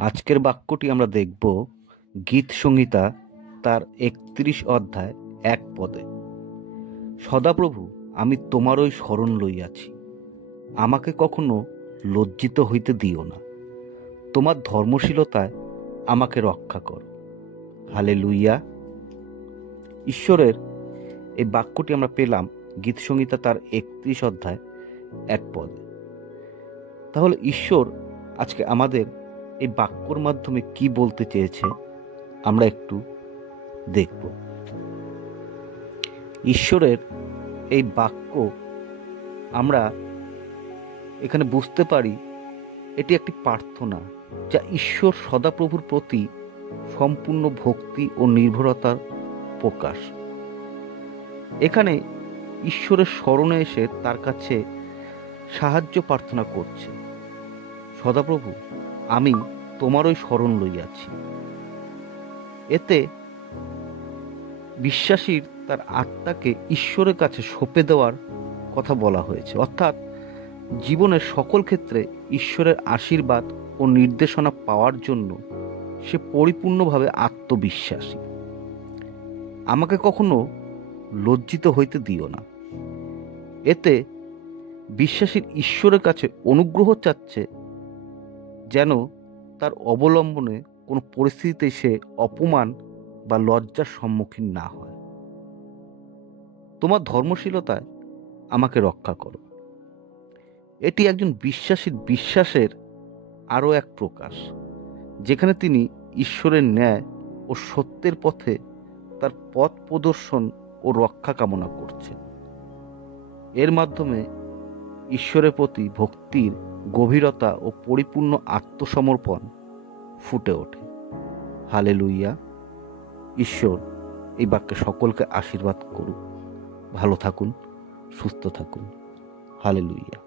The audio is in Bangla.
আজকের বাক্যটি আমরা দেখব গীত সংহিতা তার ৩১ অধ্যায় ১ পদে। সদাপ্রভু, আমি তোমারই শরণ লইয়াছি, আমাকে কখনো লজ্জিত হইতে দিও না, তোমার ধর্মশীলতায় আমাকে রক্ষা করো। হালেলুইয়া। ঈশ্বরের এই বাক্যটি আমরা পেলাম গীত সংহিতা তার ৩১ অধ্যায় ১ পদে। তাহলে ঈশ্বর আজকে আমাদের এই বাক্যর মাধ্যমে কি বলতে চেয়েছে আমরা একটু দেখব। ঈশ্বরের এই বাক্য আমরা এখানে বুঝতে পারি এটি একটি প্রার্থনা, যা ঈশ্বর সদাপ্রভুর প্রতি সম্পূর্ণ ভক্তি ও নির্ভরতার প্রকাশ। এখানে ঈশ্বরের শরণে এসে তার কাছে সাহায্য প্রার্থনা করছে। সদাপ্রভু, আমি তোমারই শরণ লইয়াছি। এতে বিশ্বাসীর তার আত্মাকে ঈশ্বরের কাছে সঁপে দেওয়ার কথা বলা হয়েছে, অর্থাৎ জীবনের সকল ক্ষেত্রে ঈশ্বরের আশীর্বাদ ও নির্দেশনা পাওয়ার জন্য সে পরিপূর্ণভাবে আত্মবিশ্বাসী। আমাকে কখনো লজ্জিত হইতে দিও না। এতে বিশ্বাসীর ঈশ্বরের কাছে অনুগ্রহ চাচ্ছে, যেন তার অবলম্বনে কোনো পরিস্থিতিতে সে অপমান বা লজ্জার সম্মুখীন না হয়। তোমার ধর্মশীলতায় আমাকে রক্ষা করো। এটি একজন বিশ্বাসীর বিশ্বাসের আরও এক প্রকাশ, যেখানে তিনি ঈশ্বরের ন্যায় ও সত্যের পথে তার পথ প্রদর্শন ও রক্ষা কামনা করছেন। এর মাধ্যমে ঈশ্বরের প্রতি ভক্তির গভীরতা ও পরিপূর্ণ আত্মসমর্পণ ফুটে ওঠে। হালেলুইয়া। ঈশ্বর এই বাক্যে সকলকে আশীর্বাদ করুক। ভালো থাকুন, সুস্থ থাকুন। হালেলুইয়া।